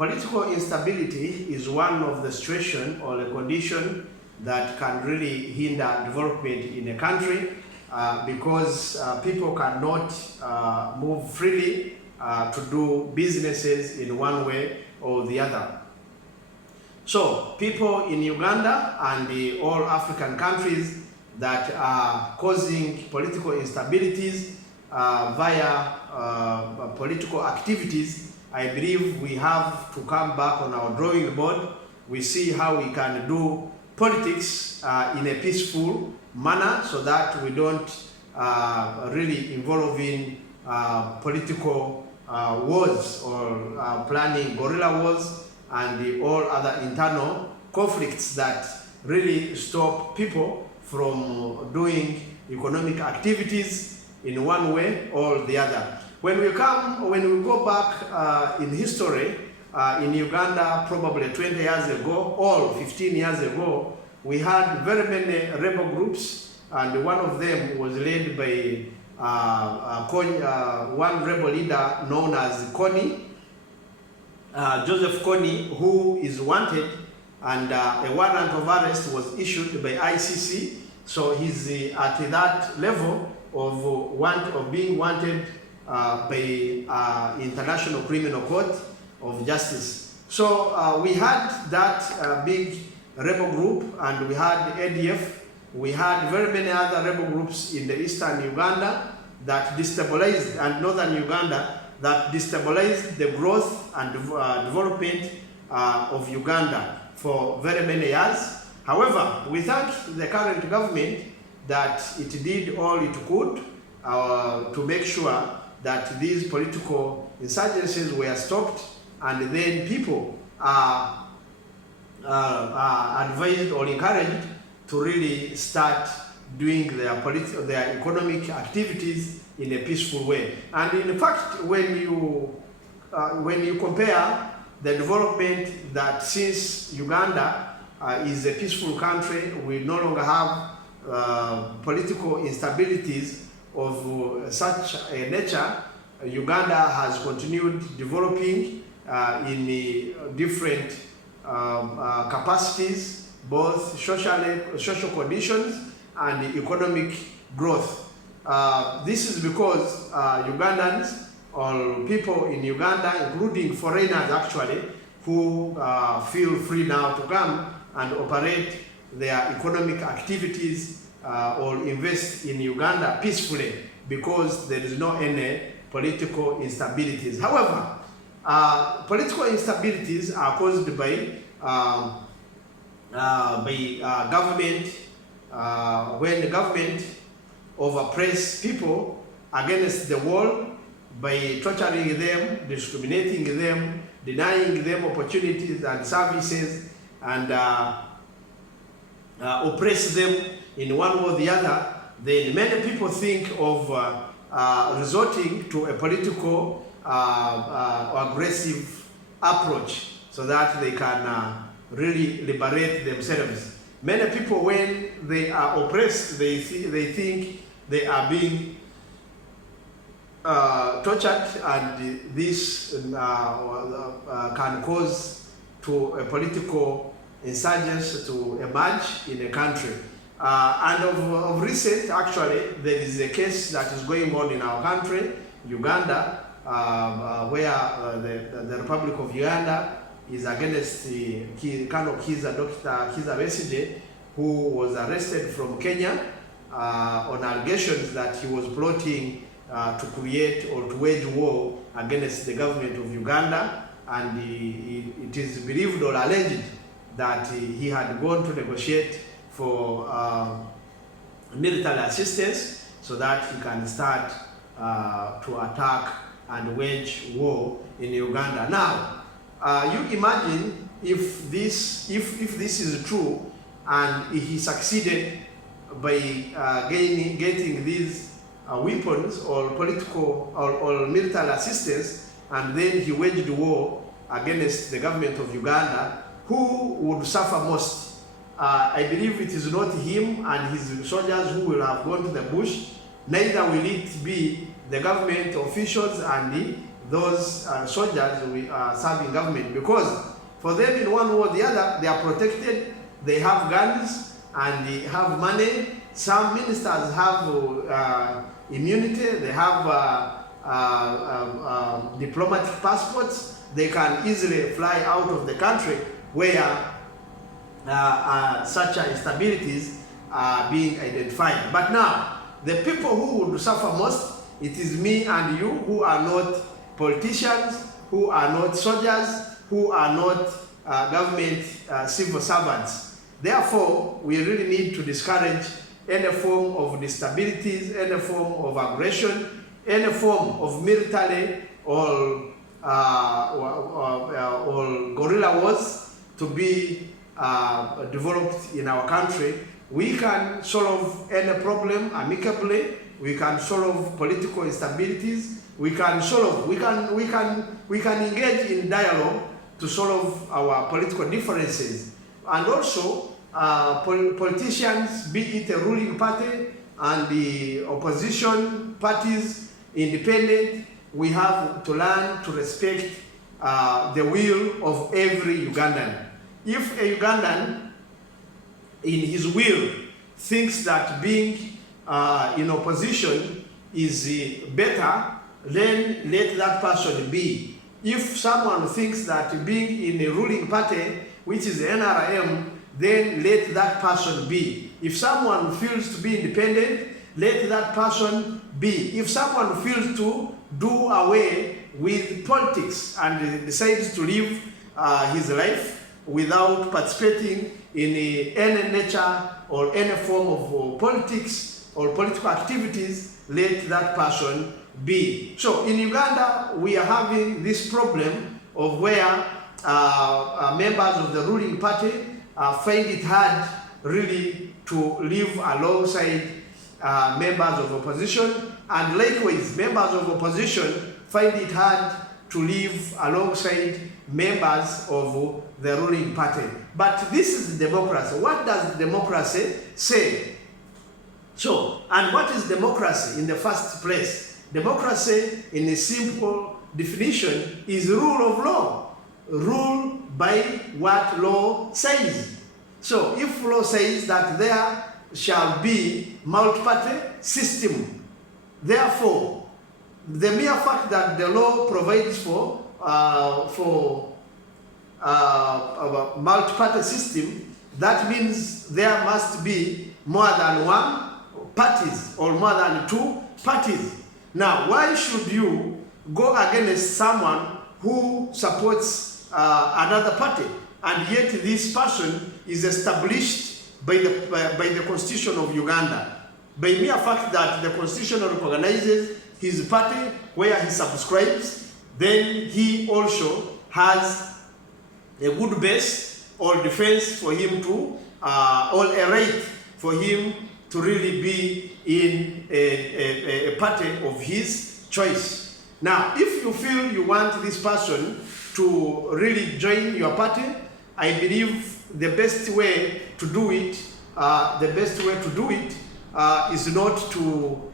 Political instability is one of the situation or the condition that can really hinder development in a country because people cannot move freely to do businesses in one way or the other. So people in Uganda and the all African countries that are causing political instabilities via political activities, I believe we have to come back on our drawing board. We see how we can do politics in a peaceful manner so that we don't really involve in political wars or planning guerrilla wars and all other internal conflicts that really stop people from doing economic activities in one way or the other. When we go back in history, in Uganda, probably 20 years ago or 15 years ago, we had very many rebel groups, and one of them was led by one rebel leader known as Kony, Joseph Kony, who is wanted, and a warrant of arrest was issued by ICC. So he's at that level of being wanted by International Criminal Court of Justice. So we had that big rebel group, and we had ADF. We had very many other rebel groups in the eastern Uganda that destabilized, and northern Uganda that destabilized the growth and development of Uganda for very many years. However, we thank the current government that it did all it could to make sure that these political insurgencies were stopped, and then people are advised or encouraged to really start doing their economic activities in a peaceful way. And in fact, when you compare the development that since Uganda is a peaceful country, we no longer have political instabilities of such a nature. Uganda has continued developing in different capacities, both social conditions and economic growth. This is because Ugandans, or people in Uganda, including foreigners actually, who feel free now to come and operate their economic activities or invest in Uganda peacefully because there is no any political instabilities. However, political instabilities are caused by government, when the government overpress people against the wall by torturing them, discriminating them, denying them opportunities and services, and oppress them in one way or the other, then many people think of resorting to a political aggressive approach so that they can really liberate themselves. Many people, when they are oppressed, they think they are being tortured, and this can cause to a political insurgents to emerge in a country. And of recent, actually, there is a case that is going on in our country, Uganda, where the Republic of Uganda is against the Dr. Kizza Besigye, who was arrested from Kenya on allegations that he was plotting to create or to wage war against the government of Uganda, and it is believed or alleged that he had gone to negotiate for military assistance so that he can start to attack and wage war in Uganda. Now, you imagine if this is true, and he succeeded by getting these weapons or political or military assistance, and then he waged war against the government of Uganda, who would suffer most? I believe it is not him and his soldiers who will have gone to the bush, neither will it be the government officials and those soldiers who are serving government, because for them in one way or the other, they are protected, they have guns, and they have money. Some ministers have immunity, they have diplomatic passports, they can easily fly out of the country where such instabilities are being identified. But now, the people who would suffer most, it is me and you who are not politicians, who are not soldiers, who are not government civil servants. Therefore, we really need to discourage any form of instabilities, any form of aggression, any form of military or guerrilla wars to be developed in our country. We can solve any problem amicably. We can solve political instabilities. We can engage in dialogue to solve our political differences. And also, politicians, be it a ruling party and the opposition parties, independent, we have to learn to respect the will of every Ugandan. If a Ugandan in his will thinks that being in opposition is better, then let that person be. If someone thinks that being in a ruling party, which is the NRM, then let that person be. If someone feels to be independent, let that person be. If someone feels to do away with politics and decides to live his life without participating in any nature or any form of politics or political activities, let that person be. So in Uganda, we are having this problem of where members of the ruling party find it hard really to live alongside members of opposition, and likewise members of opposition find it hard to live alongside members of the ruling party. But this is democracy. What does democracy say? So, and what is democracy in the first place? Democracy, in a simple definition, is rule of law. Rule by what law says. So, if law says that there shall be multi-party system, therefore, the mere fact that the law provides for a multi-party system, that means there must be more than one parties or more than two parties. Now, why should you go against someone who supports another party, and yet this person is established by the Constitution of Uganda? By mere fact that the Constitution recognizes his party where he subscribes, then he also has a good base or defense for him to, or a right for him to really be in a party of his choice. Now, if you feel you want this person to really join your party, I believe the best way to do it, is not to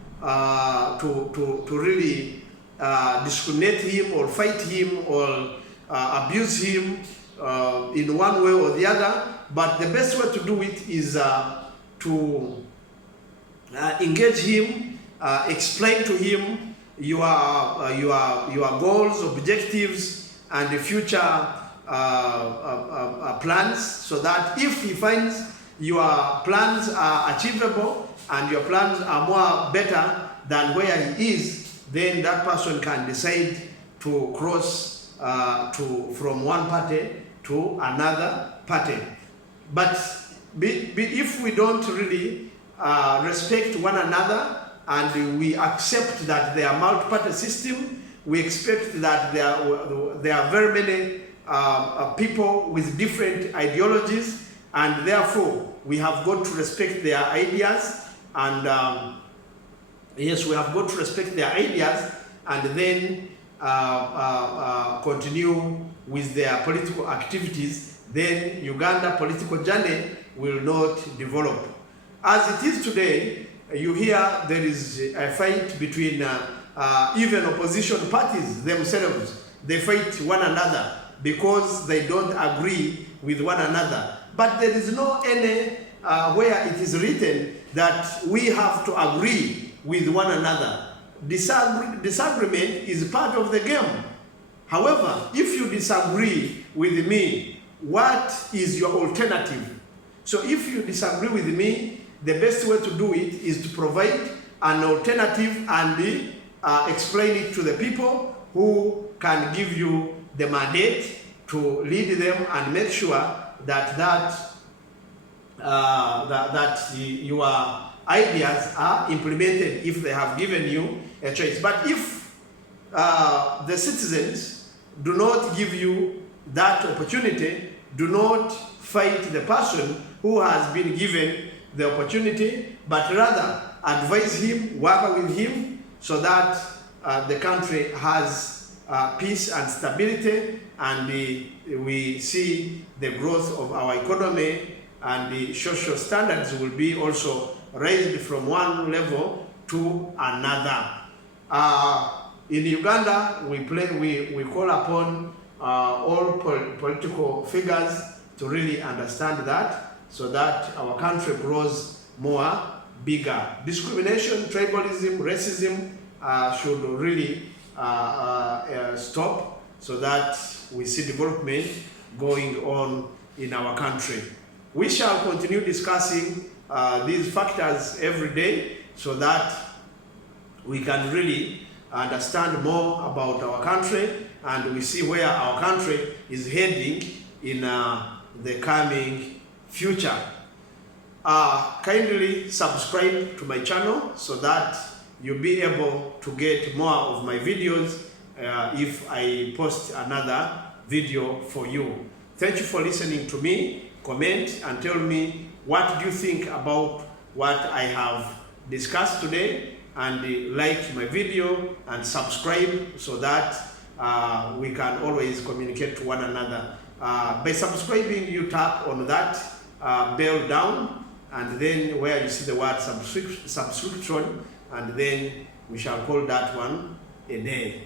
really discriminate him or fight him or abuse him in one way or the other, but the best way to do it is to engage him, explain to him your goals, objectives, and the future plans, so that if he finds your plans are achievable and your plans are more better than where he is, then that person can decide to cross from one party to another party. But if we don't really respect one another and we accept that there are multi-party system, we expect that there are very many people with different ideologies, and therefore we have got to respect their ideas, and yes, we have got to respect their ideas, and then continue with their political activities, then Uganda political journey will not develop. As it is today, you hear there is a fight between even opposition parties themselves, they fight one another because they don't agree with one another. But there is no any where it is written that we have to agree with one another. Disagreement is part of the game. However, if you disagree with me, what is your alternative? So if you disagree with me, the best way to do it is to provide an alternative and explain it to the people who can give you the mandate to lead them and make sure that your ideas are implemented if they have given you a choice. But if the citizens do not give you that opportunity, do not fight the person who has been given the opportunity, but rather advise him, work with him, so that the country has peace and stability, and we see the growth of our economy, and the social standards will be also raised from one level to another. In Uganda, we call upon all political figures to really understand that, so that our country grows more bigger. Discrimination, tribalism, racism should really stop, so that we see development going on in our country. We shall continue discussing these factors every day, so that we can really understand more about our country, and we see where our country is heading in the coming future. Kindly subscribe to my channel so that you'll be able to get more of my videos if I post another video for you. Thank you for listening to me. Comment and tell me what do you think about what I have discussed today, and like my video and subscribe so that we can always communicate to one another. By subscribing, you tap on that bell down, and then where you see the word subscription, and then we shall call that one a day.